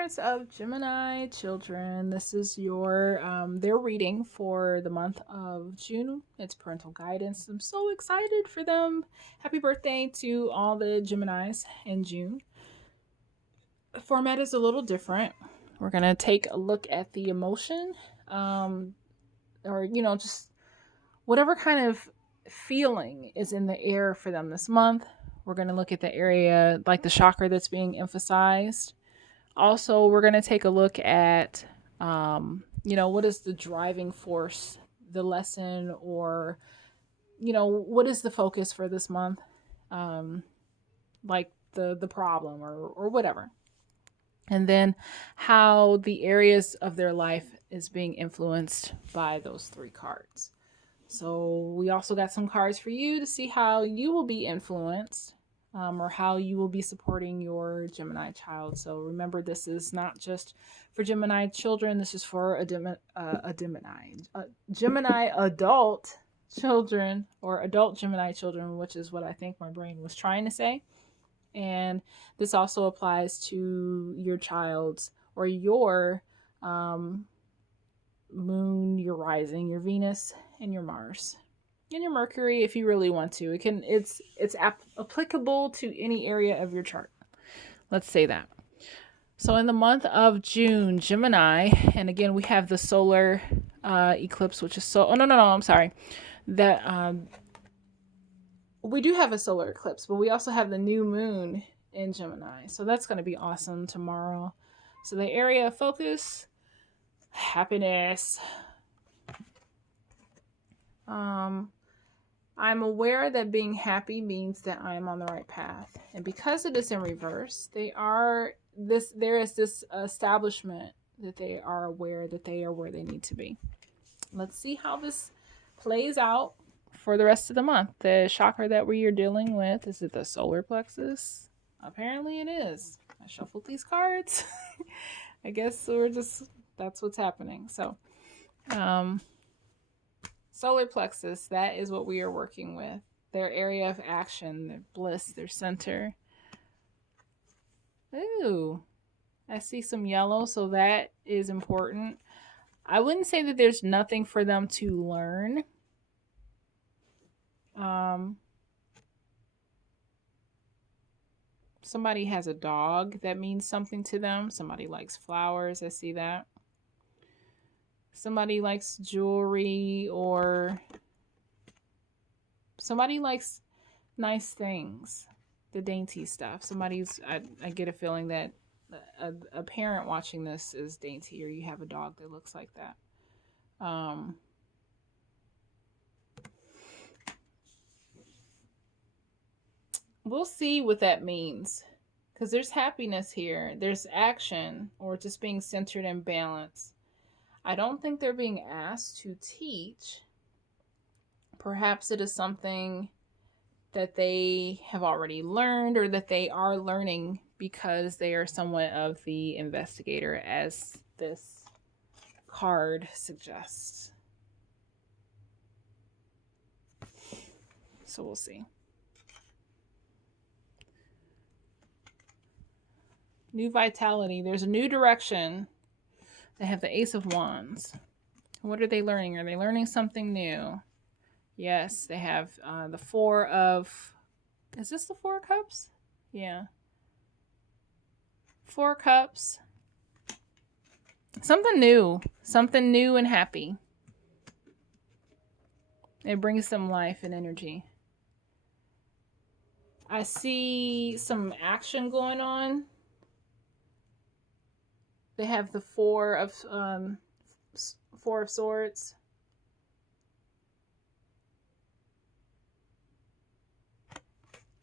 parents of Gemini children, this is your their reading for the month of June. It's parental guidance. I'm so excited for them. Happy birthday to all the Geminis in June. The format is a little different. We're going to take a look at the emotion, or just whatever kind of feeling is in the air for them this month. We're going to look at the area, like the chakra that's being emphasized. Also, we're going to take a look at, what is the driving force, the lesson, or, what is the focus for this month? Like the problem or whatever. And then how the areas of their life is being influenced by those 3 cards. So we also got some cards for you to see how you will be influenced, or how you will be supporting your Gemini child. So remember, this is not just for Gemini children. This is for Gemini adult children, or adult Gemini children, which is what I think my brain was trying to say. And this also applies to your child's or your moon, your rising, your Venus, and your Mars, and your Mercury if you really want to. It's applicable to any area of your chart. Let's say that. So in the month of June, Gemini, and again we have the solar eclipse, which is I'm sorry. That we do have a solar eclipse, but we also have the new moon in Gemini. So that's going to be awesome tomorrow. So the area of focus, happiness. I'm aware that being happy means that I'm on the right path. And because it is in reverse, there is this establishment that they are aware that they are where they need to be. Let's see how this plays out for the rest of the month. The chakra that we are dealing with, is it the solar plexus? Apparently it is. I shuffled these cards. I guess that's what's happening. So, solar plexus, that is what we are working with. Their area of action, their bliss, their center. Ooh, I see some yellow, so that is important. I wouldn't say that there's nothing for them to learn. Somebody has a dog that means something to them. Somebody likes flowers. I see that. Somebody likes jewelry, or somebody likes nice things, the dainty stuff. I get a feeling that a parent watching this is dainty, or you have a dog that looks like that. We'll see what that means, because there's happiness here. There's action, or just being centered and balanced. I don't think they're being asked to teach. Perhaps it is something that they have already learned, or that they are learning because they are somewhat of the investigator, as this card suggests. So we'll see. New vitality. There's a new direction. They have the Ace of Wands. What are they learning? Are they learning something new? Yes, they have the Four of... Is this the Four of Cups? Yeah. 4 Cups. Something new. Something new and happy. It brings them life and energy. I see some action going on. They have the Four of Swords.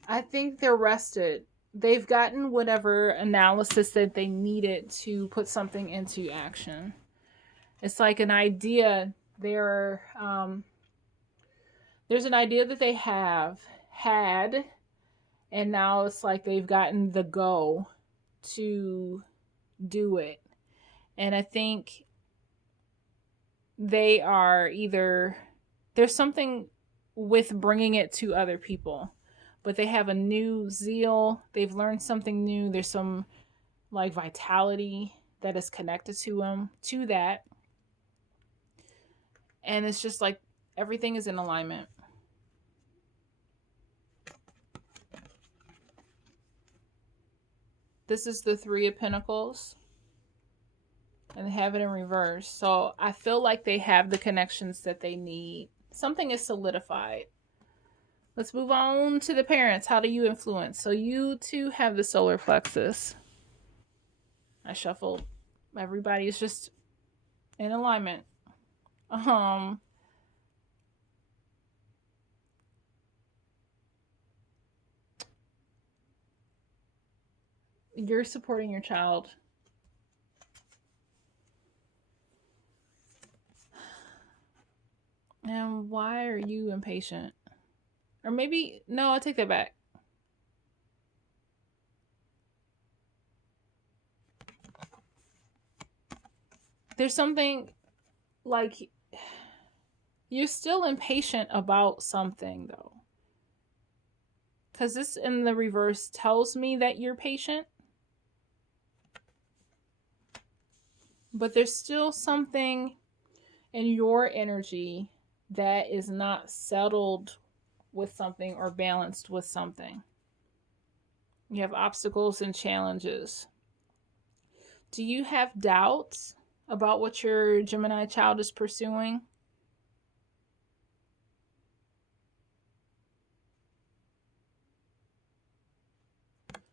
I think they're rested. They've gotten whatever analysis that they needed to put something into action. It's like an idea. There's an idea that they had, and now it's like they've gotten the go to do it. And I think they are there's something with bringing it to other people, but they have a new zeal. They've learned something new. There's some like vitality that is connected to them, to that. And it's just like everything is in alignment. This is the Three of Pentacles, and they have it in reverse. So I feel like they have the connections that they need. Something is solidified. Let's move on to the parents. How do you influence? So you too have the solar plexus. I shuffled. Everybody's just in alignment. You're supporting your child. And why are you impatient? Or maybe, no, I take that back. There's something like you're still impatient about something, though. Because this in the reverse tells me that you're patient. But there's still something in your energy that is not settled with something or balanced with something. You have obstacles and challenges. Do you have doubts about what your Gemini child is pursuing?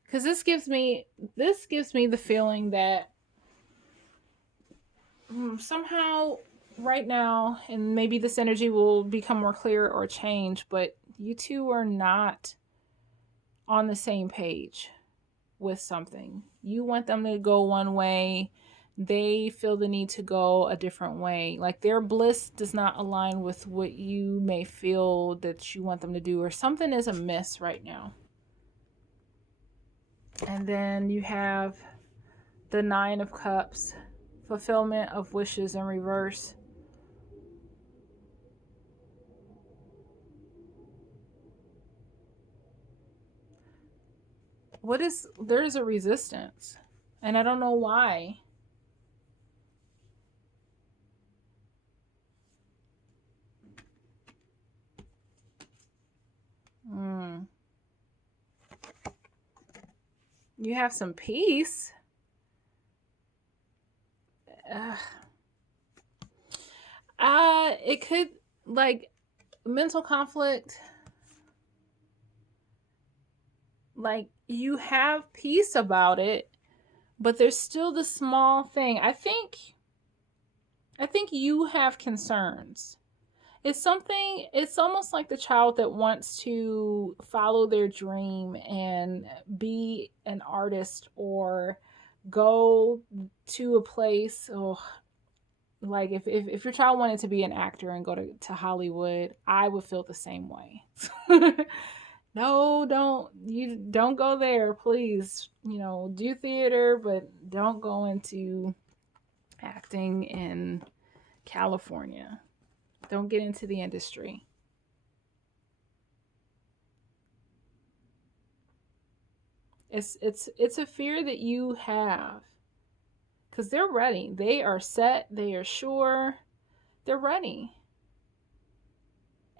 Because this gives me the feeling that somehow right now, and maybe this energy will become more clear or change, but you two are not on the same page with something. You want them to go one way, they feel the need to go a different way. Like their bliss does not align with what you may feel that you want them to do, or something is amiss right now. And then you have the Nine of Cups, fulfillment of wishes in reverse. There's a resistance, and I don't know why. You have some peace. It could, like, mental conflict. Like, you have peace about it, but there's still the small thing. I think you have concerns. It's almost like the child that wants to follow their dream and be an artist or go to a place. Oh, like if your child wanted to be an actor and go to Hollywood, I would feel the same way. No, don't go there, please. Do theater, but don't go into acting in California. Don't get into the industry. It's a fear that you have, because they're ready. They are set. They are sure. They're ready.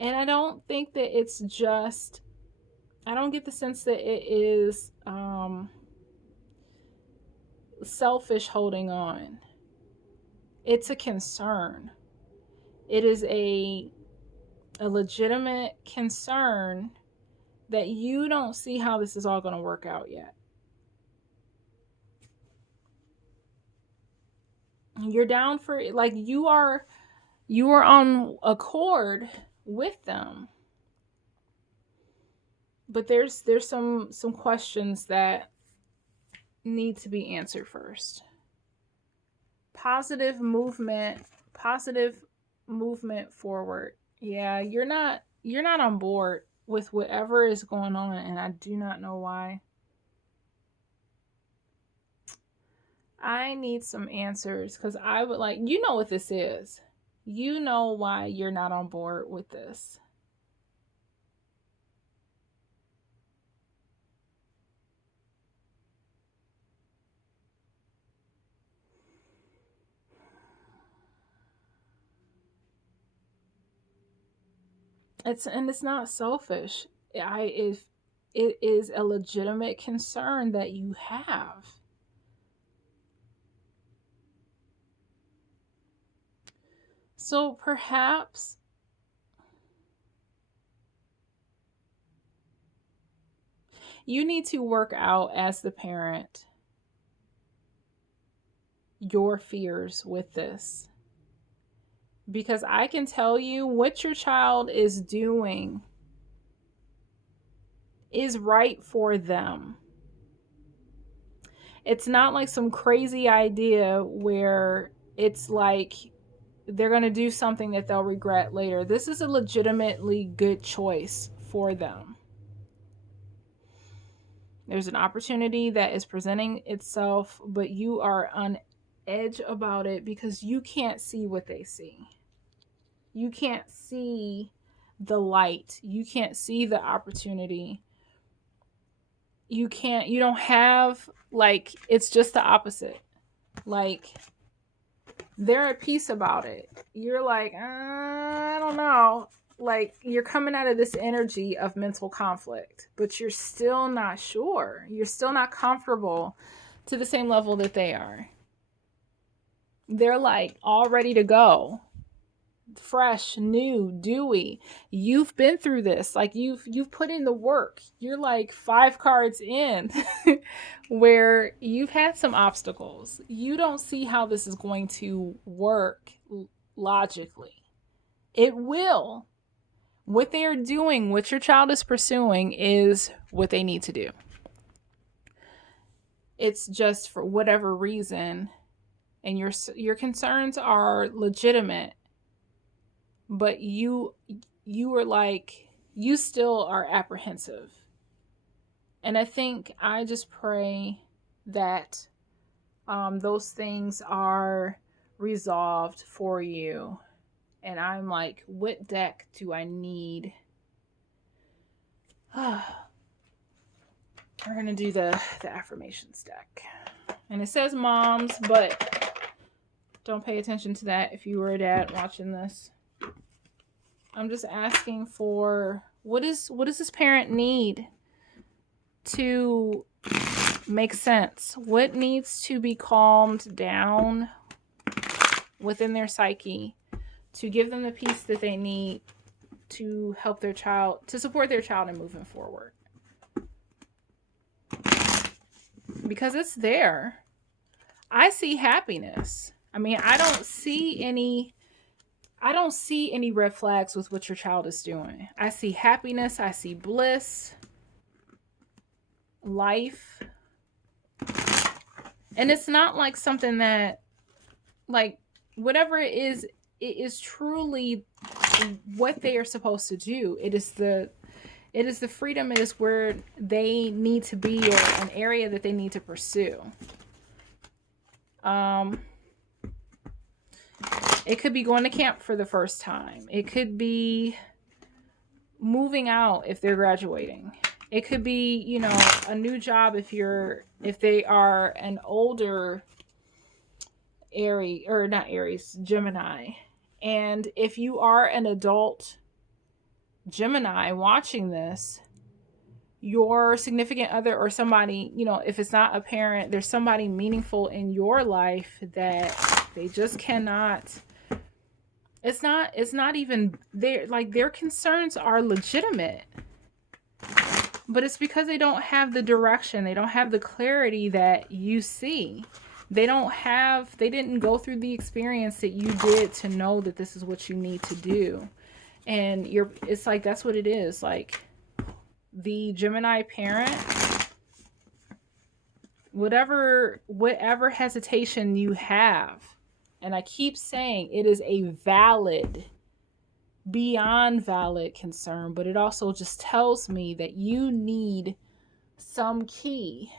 And I don't think that it's just. I don't get the sense that it is selfish holding on. It's a concern. It is a legitimate concern that you don't see how this is all going to work out yet. You're down for, like, you are on accord with them, but there's some questions that need to be answered first. Positive movement forward. Yeah, you're not on board with whatever is going on, and I do not know why. I need some answers, because I would like, you know what this is. You know why you're not on board with this. It's not selfish. If it is a legitimate concern that you have. So perhaps you need to work out as the parent your fears with this. Because I can tell you what your child is doing is right for them. It's not like some crazy idea where it's like they're going to do something that they'll regret later. This is a legitimately good choice for them. There's an opportunity that is presenting itself, but you are on edge about it because you can't see what they see. You can't see the light. You can't see the opportunity. You don't have, like, it's just the opposite. Like, they're at peace about it. You're like, I don't know. Like, you're coming out of this energy of mental conflict, but you're still not sure. You're still not comfortable to the same level that they are. They're like all ready to go. Fresh, new, dewy. You've been through this. Like, you've put in the work. You're like 5 cards in where you've had some obstacles. You don't see how this is going to work logically. It will. What they are doing, what your child is pursuing, is what they need to do. It's just for whatever reason, and your concerns are legitimate, but you are like, you still are apprehensive. And I think I just pray that those things are resolved for you. And I'm like, what deck do I need? We're going to do the affirmations deck. And it says moms, but don't pay attention to that if you were a dad watching this. I'm just asking for, what does this parent need to make sense? What needs to be calmed down within their psyche to give them the peace that they need to help their child, to support their child in moving forward? Because it's there. I see happiness. I mean, I don't see any red flags with what your child is doing. I see happiness. I see bliss, life. And it's not like something that, like, whatever it is truly what they are supposed to do. It is the freedom. It is where they need to be, or an area that they need to pursue. It could be going to camp for the first time. It could be moving out if they're graduating. It could be, a new job if they are an older Gemini. And if you are an adult Gemini watching this, your significant other or somebody, if it's not a parent, there's somebody meaningful in your life that they just cannot. It's not even there. Like, their concerns are legitimate, but it's because they don't have the direction. They don't have the clarity that you see. They didn't go through the experience that you did to know that this is what you need to do. And it's like, that's what it is. Like, the Gemini parent, whatever hesitation you have, and I keep saying it is a valid, beyond valid concern, but it also just tells me that you need some key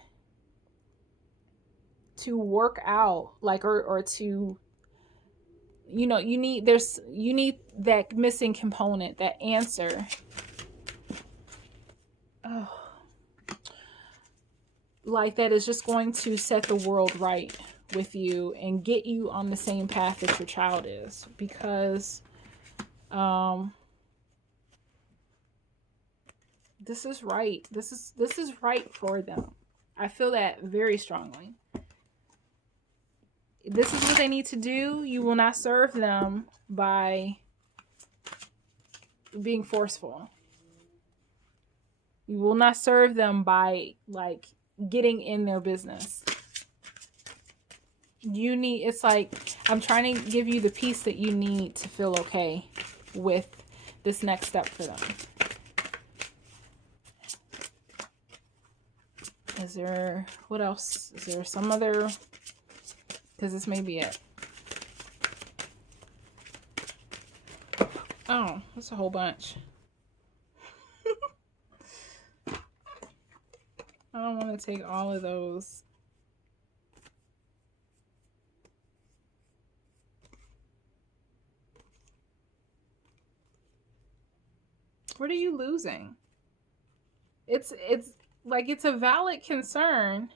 to work out, like, or to, you need that missing component, that answer. Oh, like, that is just going to set the world right with you and get you on the same path that your child is. Because This is right. This is right for them. I feel that very strongly. This is what they need to do. You will not serve them by being forceful. You will not serve them by like getting in their business. It's like I'm trying to give you the peace that you need to feel okay with this next step for them. Is there, what else? Is there some other, because this may be it. Oh, that's a whole bunch. I don't want to take all of those. What are you losing? It's like it's a valid concern.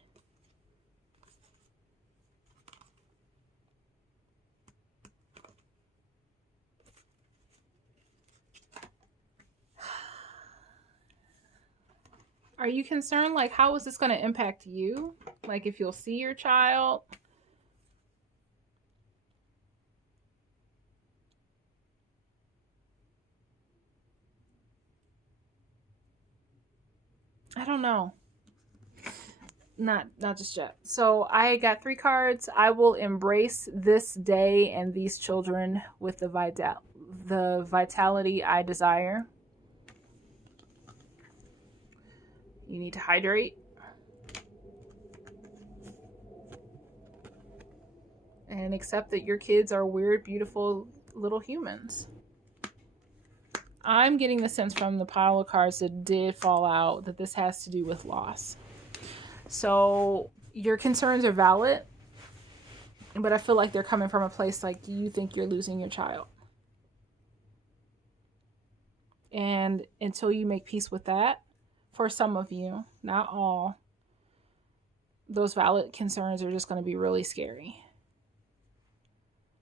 Are you concerned, like, how is this going to impact you? Like, if you'll see your child? I don't know. Not just yet. So I got 3 cards. I will embrace this day and these children with the vitality I desire. You need to hydrate. And accept that your kids are weird, beautiful little humans. I'm getting the sense from the pile of cards that did fall out that this has to do with loss. So your concerns are valid, but I feel like they're coming from a place like you think you're losing your child. And until you make peace with that, for some of you, not all, those valid concerns are just going to be really scary.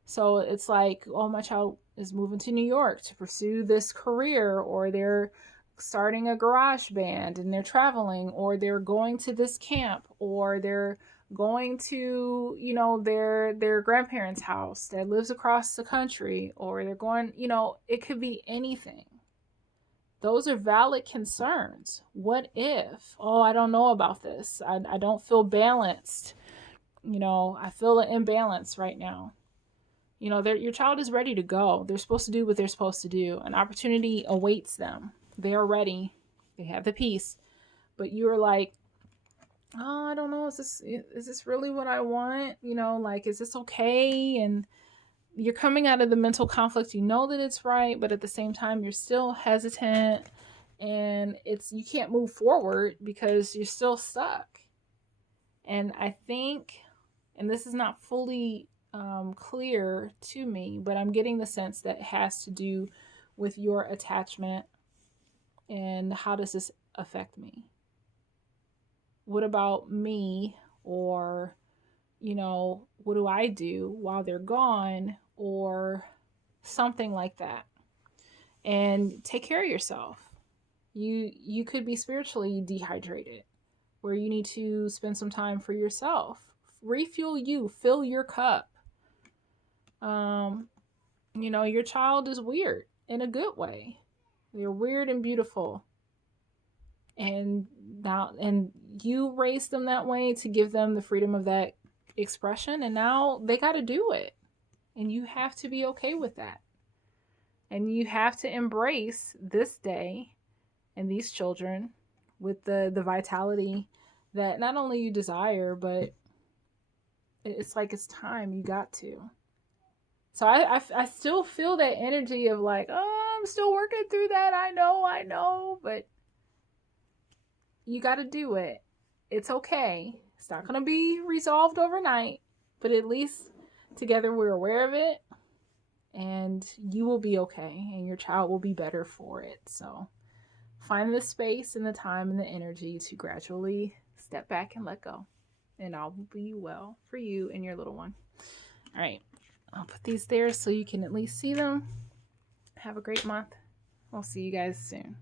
So it's like, oh, my child is moving to New York to pursue this career, or they're starting a garage band and they're traveling, or they're going to this camp, or they're going to, you know, their grandparents' house that lives across the country, or they're going, you know, it could be anything. Those are valid concerns. What if, oh, I don't know about this. I don't feel balanced. You know, I feel an imbalance right now. You know, your child is ready to go. They're supposed to do what they're supposed to do. An opportunity awaits them. They are ready. They have the peace. But you're like, oh, I don't know. Is this really what I want? You know, like, is this okay? And you're coming out of the mental conflict. You know that it's right, but at the same time, you're still hesitant, and you can't move forward because you're still stuck. And I think, and this is not fully clear to me, but I'm getting the sense that it has to do with your attachment and how does this affect me? What about me? Or, you know, what do I do while they're gone? Or something like that. And take care of yourself. You could be spiritually dehydrated, where you need to spend some time for yourself. Refuel you, fill your cup. You know, your child is weird in a good way. They're weird and beautiful. And you raised them that way to give them the freedom of that expression, and now they got to do it. And you have to be okay with that. And you have to embrace this day and these children with the vitality that not only you desire, but it's like it's time. You got to. So I still feel that energy of like, oh, I'm still working through that. I know, but you got to do it. It's okay. It's not going to be resolved overnight, but at least together we're aware of it, and you will be okay, and your child will be better for it. So find the space and the time and the energy to gradually step back and let go, and all will be well for you and your little one. All right. I'll put these there so you can at least see them. Have a great month. I'll see you guys soon.